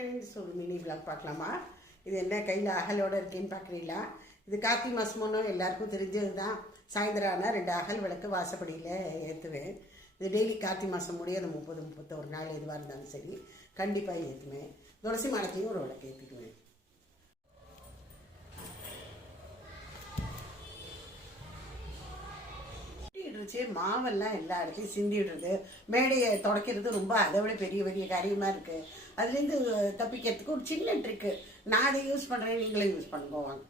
Friends, ஒரு mini vlog பார்க்கலாமா? இது என்ன கையில் அகலோடு இருக்கேன்னு பார்க்குறீங்களா? இது கார்த்திகை மாதமுன்னு எல்லாருக்கும் தெரிஞ்சது தான். சாயந்தரம் ஆனால் 2 அகல் விளக்கு வாசப்படியில் ஏற்றுவேன். இது டெய்லி கார்த்திகை மாதம் முடிய அந்த 30-31 நாள் எதுவாக இருந்தாலும் சரி கண்டிப்பாக ஏற்றுவேன். துளசி மாடத்தையும் ஒரு விளக்கு ஏற்றிக்குவேன். மாவெல்லாம் எல்லா இடத்துலையும் சிந்தி விடுறது, மேடையை தொடக்கிறது ரொம்ப அதை விட பெரிய பெரிய காரியமாக இருக்குது. அதுலேருந்து தப்பிக்கிறதுக்கு ஒரு சின்ன ட்ரிக்கு நான் அதை யூஸ் பண்ணுறேன், நீங்களும் யூஸ் பண்ணுவாங்க.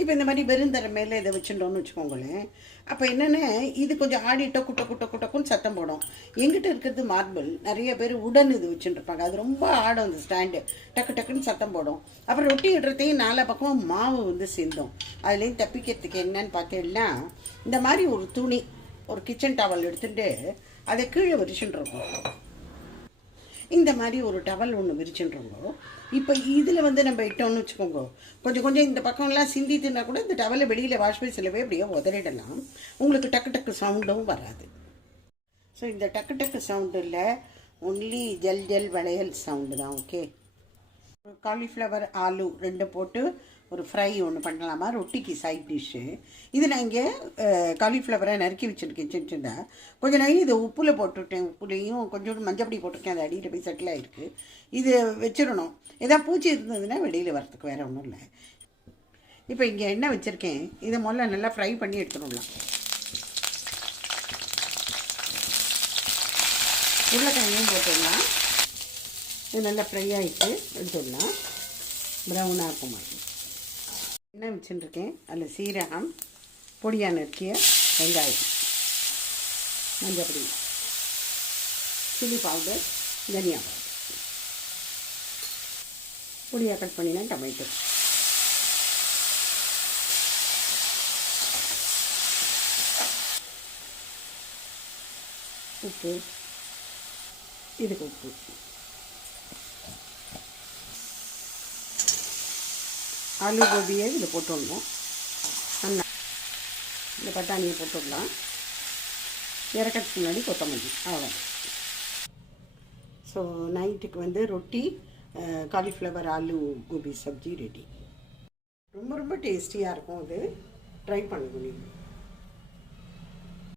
இப்போ இந்த மாதிரி வெறுந்தர மேலே இதை வச்சுட்டோன்னு வச்சுக்கோங்களேன். அப்போ என்னென்ன, இது கொஞ்சம் ஆடிட்டோ குட்டக்குன்னு சத்தம் போடும். எங்கிட்ட இருக்கிறது மார்பிள், நிறைய பேர் உடன் இது வச்சுட்டுருப்பாங்க, அது ரொம்ப ஆடும். அந்த ஸ்டாண்டு டக்குன்னு சத்தம் போடும். அப்புறம் ரொட்டி இடுறதையும் 4 பக்கமும் மாவு வந்து சிந்தும். அதுலேயும் தப்பிக்கிறதுக்கு என்னன்னு பார்த்தீங்கன்னா, இந்த மாதிரி ஒரு துணி, ஒரு கிச்சன் டவல் எடுத்துட்டு அதை கீழே விரிச்சுட்டு இருக்கும். இந்த மாதிரி ஒரு டவல் ஒன்று விரிச்சுட்டுருங்கோ. இப்போ இதில் வந்து நம்ம இட்டோம்னு வச்சுக்கோங்க, கொஞ்சம் இந்த பக்கம்லாம் சிந்திட்டுனா கூட இந்த டவலை வெளியில் வாஷ் பேசிலவே அப்படியே உதறிடலாம். உங்களுக்கு டக்கு சவுண்டும் வராது. ஸோ இந்த டக்கு சவுண்டில் ஒன்லி ஜல் வளையல் சவுண்டு தான். ஓகே, காலிஃப்ளவர் ஆலு 2 போட்டு ஒரு ஃப்ரை ஒன்று பண்ணலாமா, ரொட்டிக்கு சைட் டிஷ்ஷு. இது நான் இங்கே காலிஃப்ளவரை நறுக்கி வச்சுருக்கேன் சின்ன. கொஞ்சம் நான் இதை உப்பில் போட்டுவிட்டேன், உப்புலையும் கொஞ்சோண்டு மஞ்சப்பொடி போட்டிருக்கேன், அது அடியில் போய் செட்டில் ஆகிருக்கு. இது வச்சிடணும். ஏதாவது பூச்சி இருந்ததுன்னா வெளியில் வரத்துக்கு, வேறு ஒன்றும் இல்லை. இப்போ இங்கே எண்ணெய் வச்சுருக்கேன், இதை முதல்ல நல்லா ஃப்ரை பண்ணி எடுத்துடலாம். உருளைக்கிழங்கையும் போட்டுடலாம். இது நல்லா ஃப்ரை ஆகிட்டு எடுத்துடலாம், ப்ரௌனாக இருக்கும் மாதிரி. எண்ணெய் வச்சுருக்கேன், அதில் சீரகம், பொடியாக நறுக்கிய வெங்காயம், மஞ்சப்பொடி, சில்லி பவுடர், தனியா பவுடர், பொடியாக கட் பண்ணினா டொமேட்டோ, உப்பு, இதுக்கு உப்பு, ஆலு கோபியை இதில் போட்டுடணும். நல்லா இந்த பட்டாணியை போட்டுடலாம். இறக்கிறதுக்கு முன்னாடி கொத்தமல்லி, அவ்வளோ. ஸோ நைட்டுக்கு வந்து ரொட்டி, காலிஃப்ளவர் ஆலு கோபி சப்ஜி ரெடி. ரொம்ப டேஸ்டியாக இருக்கும். அது ட்ரை பண்ணுங்க நீங்கள்.